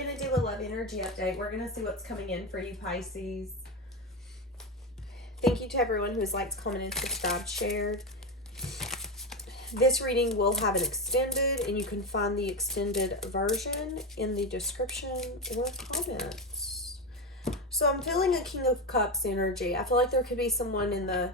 going to do a love energy update. We're going to see what's coming in for you, Pisces. Thank you to everyone who's liked, commented, subscribed, shared. This reading will have an extended, and you can find the extended version in the description or comments. So I'm feeling a King of Cups energy. I feel like there could be someone in the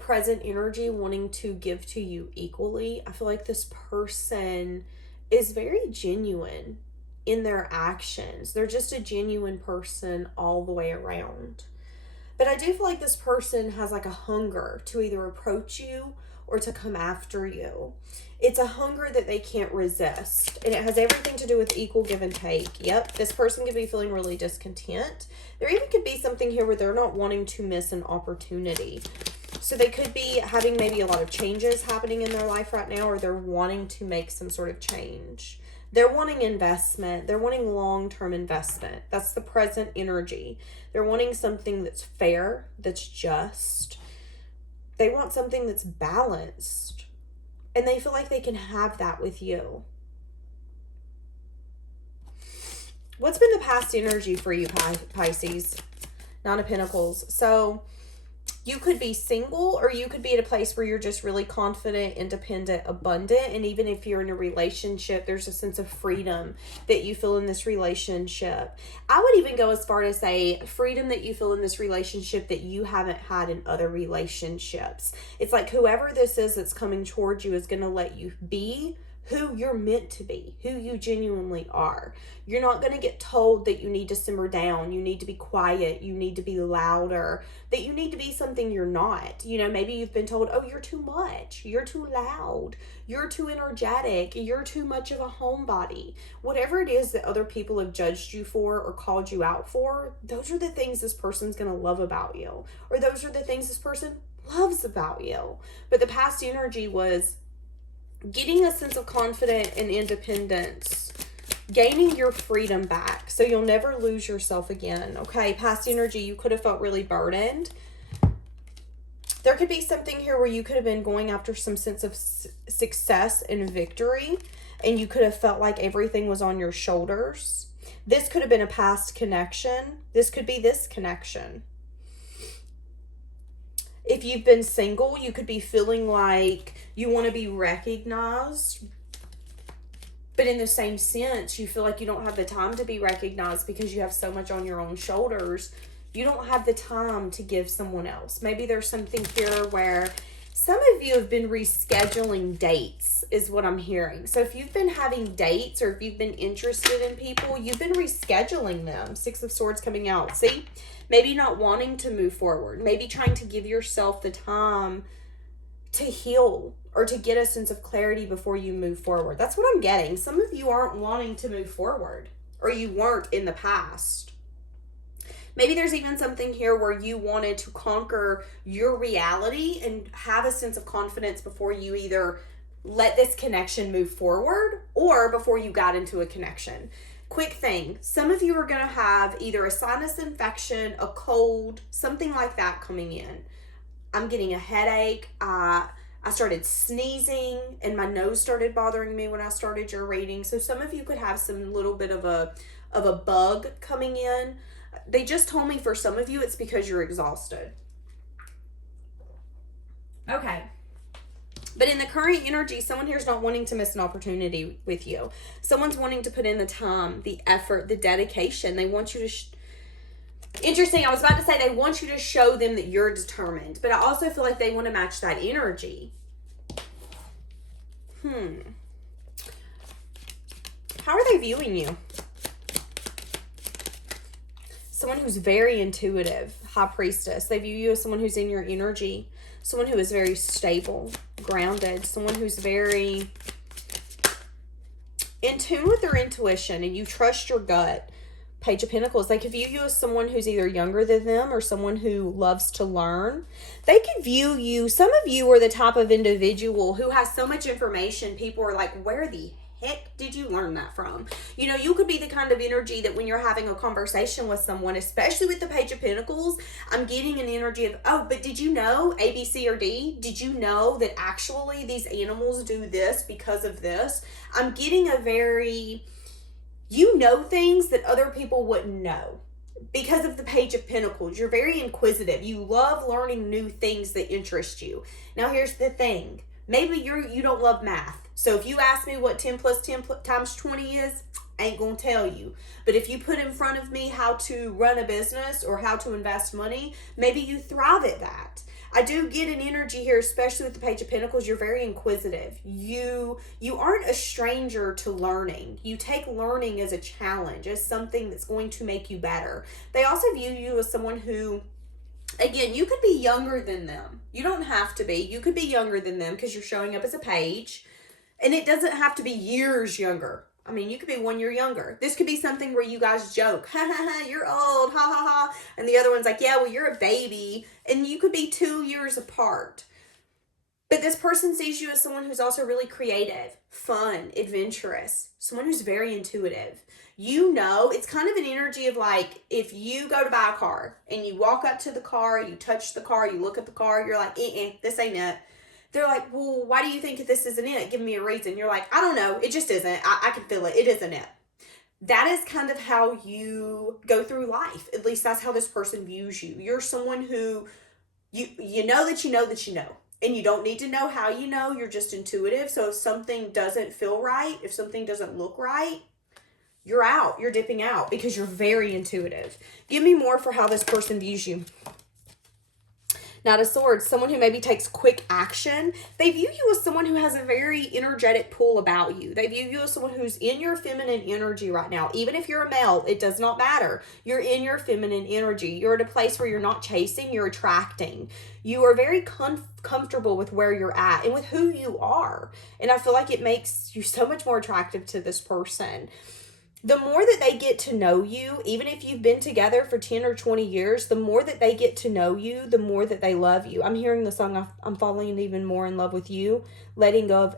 present energy wanting to give to you equally. I feel like this person is very genuine in their actions. They're just a genuine person all the way around. But I do feel like this person has like a hunger to either approach you or to come after you. It's a hunger that they can't resist. And it has everything to do with equal give and take. Yep, this person could be feeling really discontent. There even could be something here where they're not wanting to miss an opportunity. So they could be having maybe a lot of changes happening in their life right now, or they're wanting to make some sort of change. They're wanting investment. They're wanting long-term investment. That's the present energy. They're wanting something that's fair, that's just. They want something that's balanced. And they feel like they can have that with you. What's been the past energy for you, Pisces? Nine of Pentacles. So you could be single, or you could be at a place where you're just really confident, independent, abundant. And even if you're in a relationship, there's a sense of freedom that you feel in this relationship. I would even go as far to say freedom that you feel in this relationship that you haven't had in other relationships. It's like whoever this is that's coming towards you is going to let you be who you're meant to be, who you genuinely are. You're not going to get told that you need to simmer down, you need to be quiet, you need to be louder, that you need to be something you're not. You know, maybe you've been told, oh, you're too much, you're too loud, you're too energetic, you're too much of a homebody. Whatever it is that other people have judged you for or called you out for, those are the things this person's going to love about you. Or those are the things this person loves about you. But the past energy was getting a sense of confidence and independence, gaining your freedom back so you'll never lose yourself again. Okay, past energy, you could have felt really burdened. There could be something here where you could have been going after some sense of success and victory, and you could have felt like everything was on your shoulders. This could have been a past connection. This could be this connection. If you've been single, you could be feeling like you want to be recognized. But in the same sense, you feel like you don't have the time to be recognized because you have so much on your own shoulders. You don't have the time to give someone else. Maybe there's something here where some of you have been rescheduling dates is what I'm hearing. So if you've been having dates or if you've been interested in people, you've been rescheduling them. Six of Swords coming out. See? Maybe not wanting to move forward. Maybe trying to give yourself the time to heal or to get a sense of clarity before you move forward. That's what I'm getting. Some of you aren't wanting to move forward, or you weren't in the past. Maybe there's even something here where you wanted to conquer your reality and have a sense of confidence before you either let this connection move forward or before you got into a connection. Quick thing, some of you are going to have either a sinus infection, a cold, something like that coming in. I'm getting a headache. I started sneezing and my nose started bothering me when I started your reading. So some of you could have some little bit of a bug coming in. They just told me for some of you it's because you're exhausted. Okay. But in the current energy, someone here is not wanting to miss an opportunity with you. Someone's wanting to put in the time, the effort, the dedication. They want you to... Interesting, I was about to say they want you to show them that you're determined. But I also feel like they want to match that energy. How are they viewing you? Someone who's very intuitive, High Priestess. They view you as someone who's in your energy. Someone who is very stable, grounded. Someone who's very in tune with their intuition and you trust your gut. Page of Pentacles. They could view you as someone who's either younger than them or someone who loves to learn. They could view you, some of you are the type of individual who has so much information, people are like, where the heck did you learn that from? You know, you could be the kind of energy that when you're having a conversation with someone, especially with the Page of Pentacles, I'm getting an energy of, oh, but did you know A, B, C, or D? Did you know that actually these animals do this because of this? I'm getting a very... You know things that other people wouldn't know because of the Page of Pentacles. You're very inquisitive. You love learning new things that interest you. Now, here's the thing. Maybe you don't love math. So if you ask me what 10 plus 10 times 20 is, I ain't gonna tell you. But if you put in front of me how to run a business or how to invest money, maybe you thrive at that. I do get an energy here, especially with the Page of Pentacles. You're very inquisitive. You aren't a stranger to learning. You take learning as a challenge, as something that's going to make you better. They also view you as someone who, again, you could be younger than them. You don't have to be. You could be younger than them because you're showing up as a page. And it doesn't have to be years younger. I mean, you could be 1 year younger. This could be something where you guys joke, ha ha ha, you're old, ha ha ha. And the other one's like, yeah, well, you're a baby. And you could be 2 years apart. But this person sees you as someone who's also really creative, fun, adventurous, someone who's very intuitive. You know, it's kind of an energy of like, if you go to buy a car and you walk up to the car, you touch the car, you look at the car, you're like, this ain't it. They're like, well, why do you think this isn't it? Give me a reason. You're like, I don't know. It just isn't. I can feel it. It isn't it. That is kind of how you go through life. At least that's how this person views you. You're someone who you know that you know that you know. And you don't need to know how you know. You're just intuitive. So if something doesn't feel right, if something doesn't look right, you're out. You're dipping out because you're very intuitive. Give me more for how this person views you. Knight of Swords, someone who maybe takes quick action. They view you as someone who has a very energetic pull about you. They view you as someone who's in your feminine energy right now. Even if you're a male, it does not matter. You're in your feminine energy. You're at a place where you're not chasing, you're attracting. You are very comfortable with where you're at and with who you are. And I feel like it makes you so much more attractive to this person. The more that they get to know you, even if you've been together for 10 or 20 years, the more that they get to know you, the more that they love you. I'm hearing the song, I'm falling even more in love with you, letting go of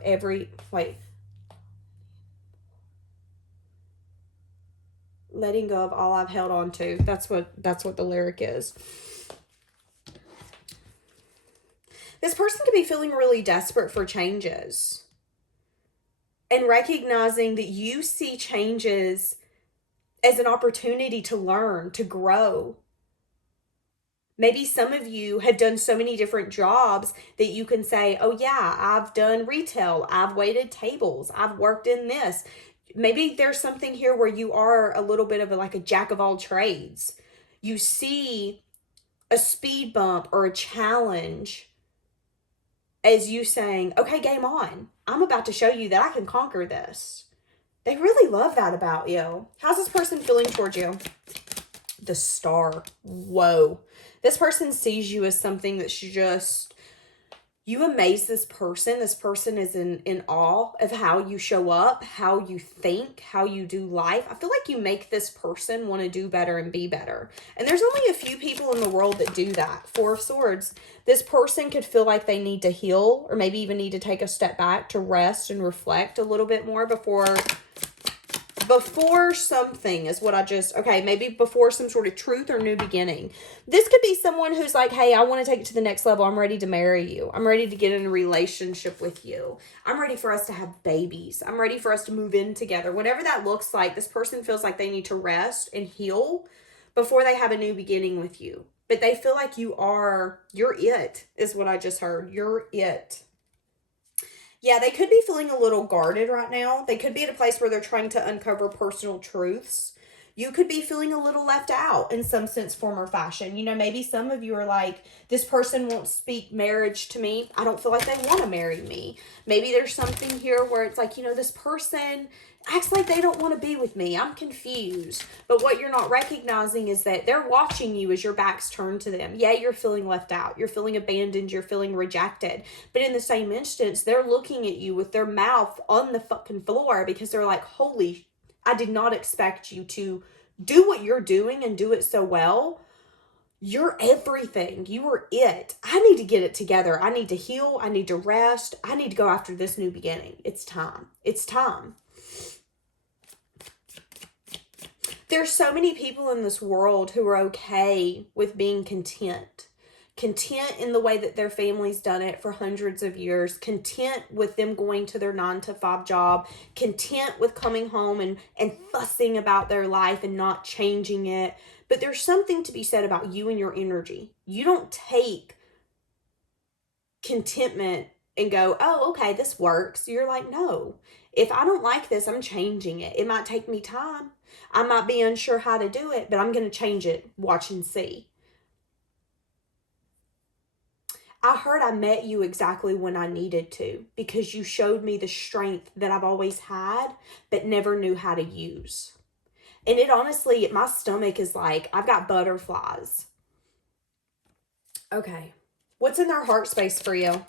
letting go of all I've held on to. That's what the lyric is. This person could be feeling really desperate for changes. And recognizing that you see changes as an opportunity to learn, to grow. Maybe some of you have done so many different jobs that you can say, oh yeah, I've done retail, I've waited tables, I've worked in this. Maybe there's something here where you are a little bit of like a jack of all trades. You see a speed bump or a challenge as you saying, okay, game on. I'm about to show you that I can conquer this. They really love that about you. How's this person feeling towards you? The Star. Whoa. This person sees you as something that's just, you amaze this person. This person is in awe of how you show up, how you think, how you do life. I feel like you make this person want to do better and be better. And there's only a few people in the world that do that. Four of Swords. This person could feel like they need to heal or maybe even need to take a step back to rest and reflect a little bit more before something is what maybe before some sort of truth or new beginning. This could be someone who's like, hey, I want to take it to the next level. I'm ready to marry you. I'm ready to get in a relationship with you. I'm ready for us to have babies. I'm ready for us to move in together. Whatever that looks like, this person feels like they need to rest and heal before they have a new beginning with you. But they feel like you're it, is what I just heard. You're it. Yeah, they could be feeling a little guarded right now. They could be at a place where they're trying to uncover personal truths. You could be feeling a little left out in some sense, form, or fashion. You know, maybe some of you are like, this person won't speak marriage to me. I don't feel like they want to marry me. Maybe there's something here where it's like, this person acts like they don't want to be with me. I'm confused. But what you're not recognizing is that they're watching you as your back's turned to them. Yeah, you're feeling left out. You're feeling abandoned. You're feeling rejected. But in the same instance, they're looking at you with their mouth on the fucking floor because they're like, holy, I did not expect you to do what you're doing and do it so well. You're everything. You are it. I need to get it together. I need to heal. I need to rest. I need to go after this new beginning. It's time. It's time. There's so many people in this world who are okay with being content content in the way that their family's done it for hundreds of years, content with them going to their 9 to 5 job, content with coming home and fussing about their life and not changing it. But there's something to be said about you and your energy. You don't take contentment and go, oh, okay, this works. You're like, no, if I don't like this, I'm changing it. It might take me time. I might be unsure how to do it, but I'm going to change it. Watch and see. I heard I met you exactly when I needed to, because you showed me the strength that I've always had, but never knew how to use. And it honestly, my stomach is like, I've got butterflies. Okay. What's in their heart space for you?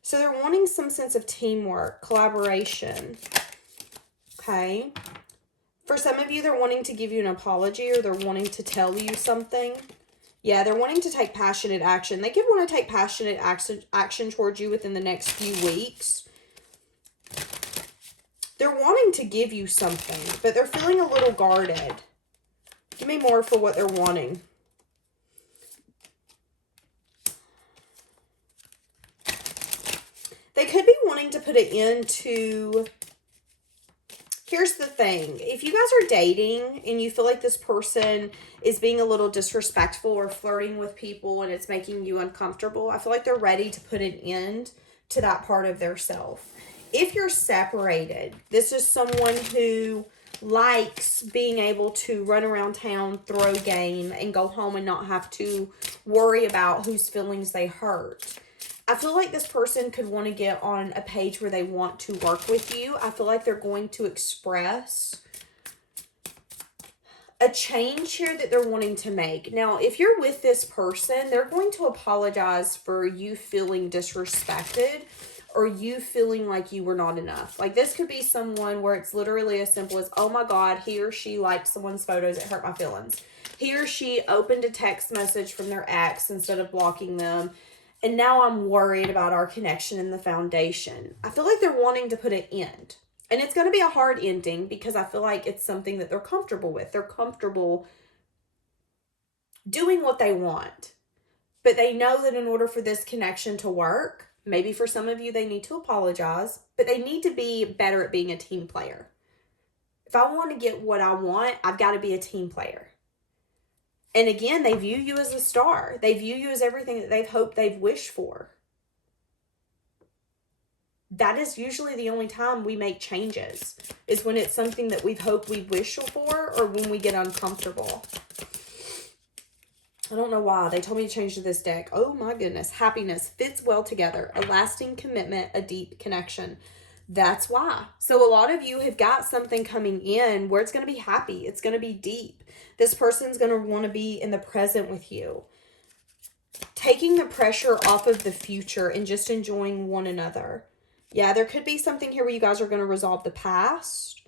So they're wanting some sense of teamwork, collaboration. Okay. For some of you, they're wanting to give you an apology, or they're wanting to tell you something. Yeah, they're wanting to take passionate action. They could want to take passionate action towards you within the next few weeks. They're wanting to give you something, but they're feeling a little guarded. Give me more for what they're wanting. They could be wanting to put an end to... Here's the thing. If you guys are dating and you feel like this person is being a little disrespectful or flirting with people and it's making you uncomfortable, I feel like they're ready to put an end to that part of their self. If you're separated, this is someone who likes being able to run around town, throw game, and go home and not have to worry about whose feelings they hurt. I feel like this person could want to get on a page where they want to work with you. I feel like they're going to express a change here that they're wanting to make. Now, if you're with this person, they're going to apologize for you feeling disrespected or you feeling like you were not enough. Like, this could be someone where it's literally as simple as, oh my God, he or she liked someone's photos. It hurt my feelings. He or she opened a text message from their ex instead of blocking them. And now I'm worried about our connection in the foundation. I feel like they're wanting to put an end. And it's going to be a hard ending because I feel like it's something that they're comfortable with. They're comfortable doing what they want. But they know that in order for this connection to work, maybe for some of you they need to apologize, but they need to be better at being a team player. If I want to get what I want, I've got to be a team player. And again, they view you as a star. They view you as everything that they've hoped, they've wished for. That is usually the only time we make changes, is when it's something that we've hoped, we wish for, or when we get uncomfortable. I don't know why. They told me to change to this deck. Oh my goodness. Happiness fits well together. A lasting commitment, a deep connection. That's why. So a lot of you have got something coming in where it's going to be happy. It's going to be deep. This person's going to want to be in the present with you. Taking the pressure off of the future and just enjoying one another. Yeah, there could be something here where you guys are going to resolve the past,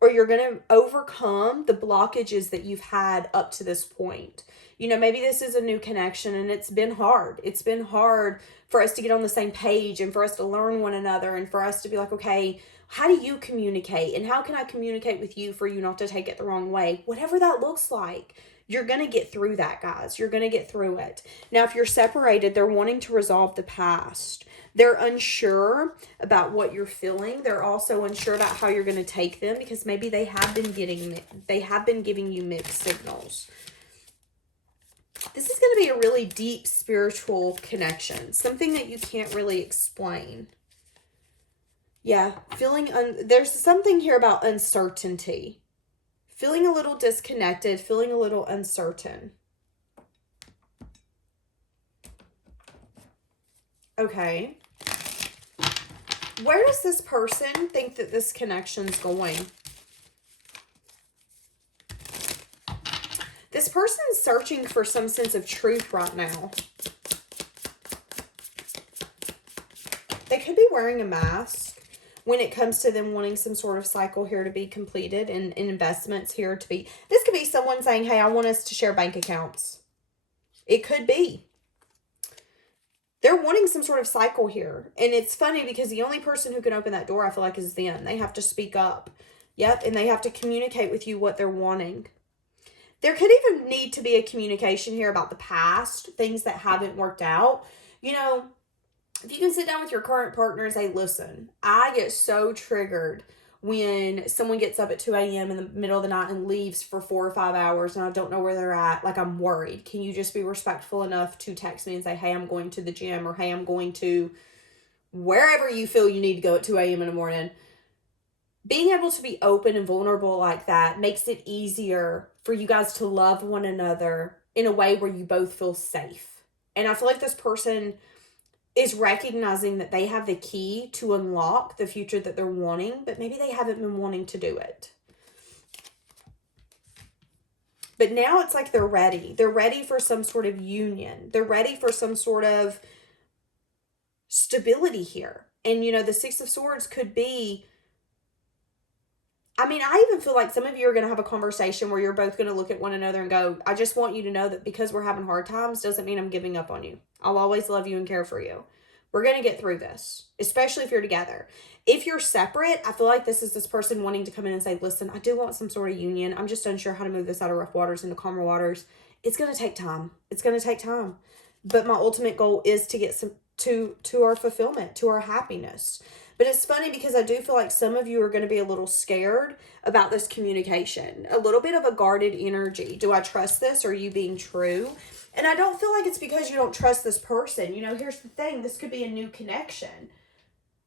or you're going to overcome the blockages that you've had up to this point. You know, maybe this is a new connection and it's been hard. It's been hard for us to get on the same page and for us to learn one another and for us to be like, okay, how do you communicate? And how can I communicate with you for you not to take it the wrong way? Whatever that looks like, you're going to get through that, guys. You're going to get through it. Now, if you're separated, they're wanting to resolve the past. They're unsure about what you're feeling. They're also unsure about how you're going to take them because maybe they have been giving you mixed signals. This is going to be a really deep spiritual connection, something that you can't really explain. Yeah, there's something here about uncertainty. Feeling a little disconnected, feeling a little uncertain. Okay. Where does this person think that this connection's going? This person's searching for some sense of truth right now. They could be wearing a mask when it comes to them wanting some sort of cycle here to be completed and investments here to be. This could be someone saying, hey, I want us to share bank accounts. It could be. They're wanting some sort of cycle here. And it's funny because the only person who can open that door, I feel like, is them. They have to speak up. Yep. And they have to communicate with you what they're wanting. There could even need to be a communication here about the past, things that haven't worked out. You know, if you can sit down with your current partner and say, listen, I get so triggered when someone gets up at 2 a.m. in the middle of the night and leaves for 4 or 5 hours and I don't know where they're at. Like, I'm worried. Can you just be respectful enough to text me and say, hey, I'm going to the gym, or hey, I'm going to wherever you feel you need to go at 2 a.m. in the morning. Being able to be open and vulnerable like that makes it easier for you guys to love one another in a way where you both feel safe. And I feel like this person is recognizing that they have the key to unlock the future that they're wanting, but maybe they haven't been wanting to do it. But now it's like they're ready. They're ready for some sort of union. They're ready for some sort of stability here. And, you know, the Six of Swords could be, I mean, I even feel like some of you are going to have a conversation where you're both going to look at one another and go, I just want you to know that because we're having hard times doesn't mean I'm giving up on you. I'll always love you and care for you. We're going to get through this, especially if you're together. If you're separate, I feel like this is this person wanting to come in and say, listen, I do want some sort of union. I'm just unsure how to move this out of rough waters into calmer waters. It's going to take time. It's going to take time. But my ultimate goal is to get some to our fulfillment, to our happiness. But it's funny because I do feel like some of you are going to be a little scared about this communication. A little bit of a guarded energy. Do I trust this? Are you being true? And I don't feel like it's because you don't trust this person. You know, here's the thing. This could be a new connection.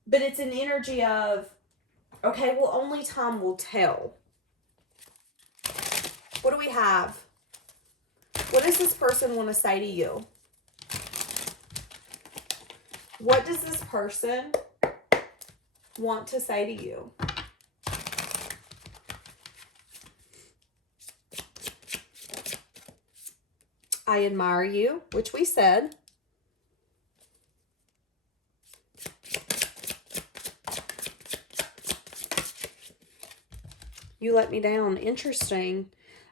But it's an energy of, okay, well, only time will tell. What do we have? What does this person want to say to you? What does this person want to say to you? I admire you, which we said. You let me down. Interesting.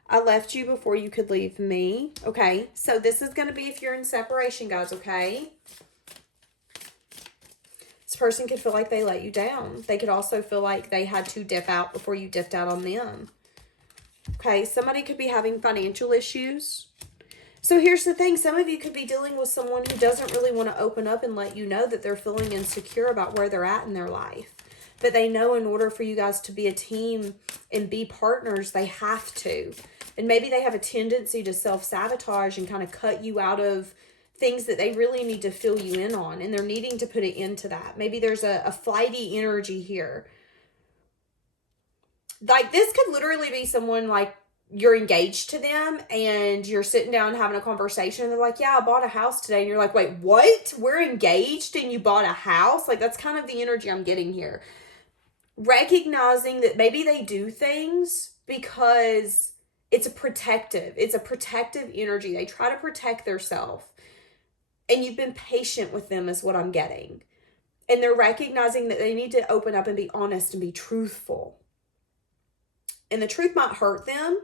I left you before you could leave me. Okay, so this is going to be if you're in separation, guys, okay? This person could feel like they let you down. They could also feel like they had to dip out before you dipped out on them. Okay, somebody could be having financial issues. So here's the thing. Some of you could be dealing with someone who doesn't really want to open up and let you know that they're feeling insecure about where they're at in their life. But they know in order for you guys to be a team and be partners, they have to. And maybe they have a tendency to self-sabotage and kind of cut you out of things that they really need to fill you in on. And they're needing to put it into that. Maybe there's a flighty energy here. Like, this could literally be someone like you're engaged to them and you're sitting down having a conversation. And they're like, yeah, I bought a house today. And you're like, wait, what? We're engaged and you bought a house? Like, that's kind of the energy I'm getting here. Recognizing that maybe they do things because it's a protective energy. They try to protect themselves. And you've been patient with them is what I'm getting. And they're recognizing that they need to open up and be honest and be truthful. And the truth might hurt them.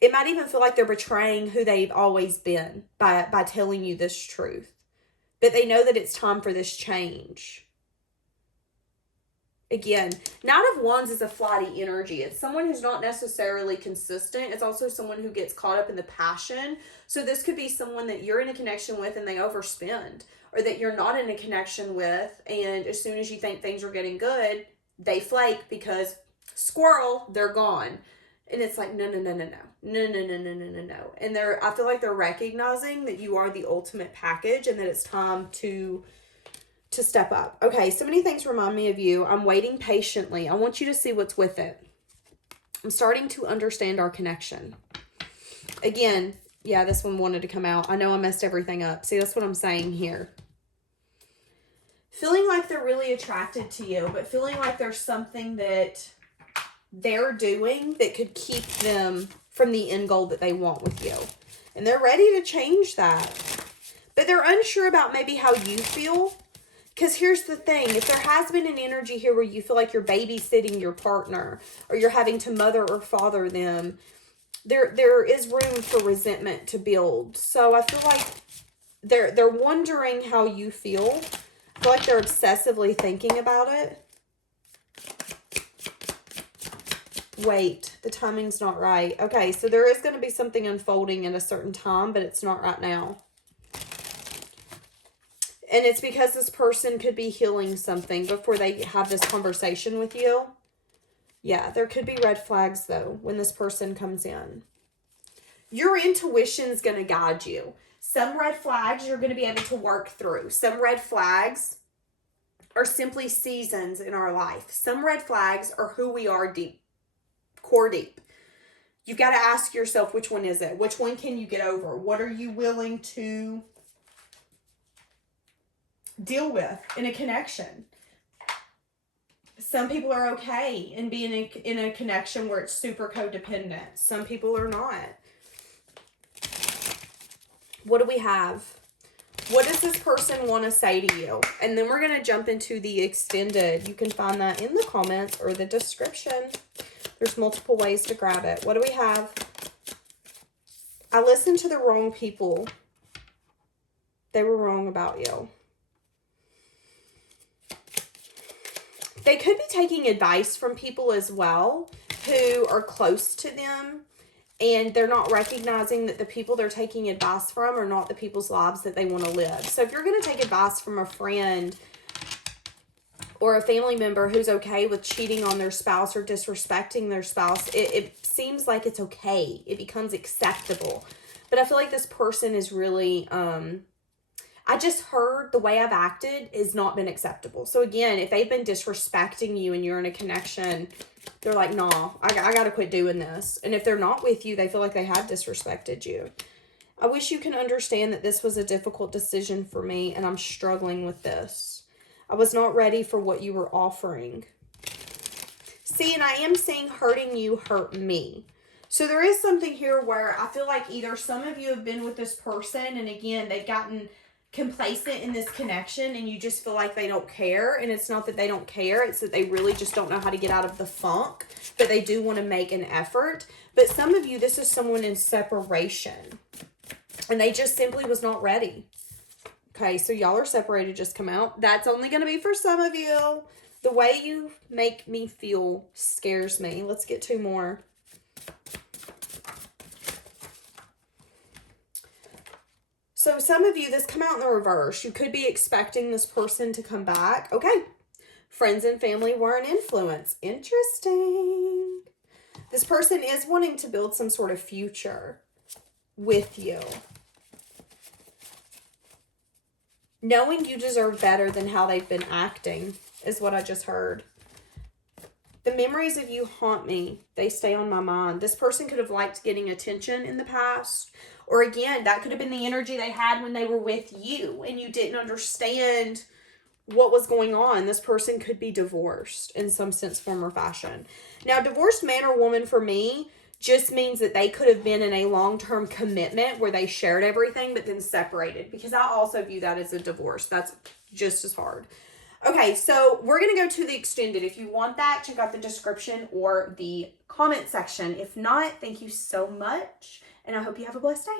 It might even feel like they're betraying who they've always been by telling you this truth. But they know that it's time for this change. Again, Knight of Wands is a flighty energy. It's someone who's not necessarily consistent. It's also someone who gets caught up in the passion. So this could be someone that you're in a connection with and they overspend. Or that you're not in a connection with, and as soon as you think things are getting good, they flake because squirrel, they're gone. And it's like, no. And I feel like they're recognizing that you are the ultimate package and that it's time to step up. Okay, so many things remind me of you. I'm waiting patiently. I want you to see what's with it. I'm starting to understand our connection. Again, yeah, this one wanted to come out. I know I messed everything up. See, that's what I'm saying here. Feeling like they're really attracted to you, but feeling like there's something that they're doing that could keep them from the end goal that they want with you. And they're ready to change that. But they're unsure about maybe how you feel. Because here's the thing. If there has been an energy here where you feel like you're babysitting your partner or you're having to mother or father them, there is room for resentment to build. So I feel like they're wondering how you feel. I feel like they're obsessively thinking about it. Wait, the timing's not right. Okay, so there is going to be something unfolding at a certain time, but it's not right now. And it's because this person could be healing something before they have this conversation with you. Yeah, there could be red flags, though, when this person comes in. Your intuition's going to guide you. Some red flags you're going to be able to work through. Some red flags are simply seasons in our life. Some red flags are who we are deep, core deep. You've got to ask yourself, which one is it? Which one can you get over? What are you willing to deal with in a connection? Some people are okay in being in a connection where it's super codependent. Some people are not. What do we have? What does this person want to say to you? And then we're going to jump into the extended. You can find that in the comments or the description. There's multiple ways to grab it. What do we have? I listened to the wrong people. They were wrong about you. They could be taking advice from people as well who are close to them, and they're not recognizing that the people they're taking advice from are not the people's lives that they want to live. So if you're going to take advice from a friend or a family member who's okay with cheating on their spouse or disrespecting their spouse, it seems like it's okay. It becomes acceptable. But I feel like this person is really... I just heard the way I've acted has not been acceptable. So again, if they've been disrespecting you and you're in a connection, they're like, nah, I got to quit doing this. And if they're not with you, they feel like they have disrespected you. I wish you can understand that this was a difficult decision for me and I'm struggling with this. I was not ready for what you were offering. See, and I am seeing hurting you hurt me. So there is something here where I feel like either some of you have been with this person and again, they've gotten complacent in this connection and you just feel like they don't care. And it's not that they don't care, it's that they really just don't know how to get out of the funk, but they do want to make an effort. But some of you, this is someone in separation and they just simply was not ready. Okay, so y'all are separated, just come out. That's only going to be for some of you. The way you make me feel scares me. Let's get two more. So some of you, this come out in the reverse. You could be expecting this person to come back. Okay. Friends and family were an influence. Interesting. This person is wanting to build some sort of future with you. Knowing you deserve better than how they've been acting is what I just heard. The memories of you haunt me. They stay on my mind. This person could have liked getting attention in the past. Or again, that could have been the energy they had when they were with you and you didn't understand what was going on. This person could be divorced in some sense, form, or fashion. Now, divorced man or woman for me just means that they could have been in a long-term commitment where they shared everything but then separated. Because I also view that as a divorce. That's just as hard. Okay, so we're going to go to the extended. If you want that, check out the description or the comment section. If not, thank you so much. And I hope you have a blessed day.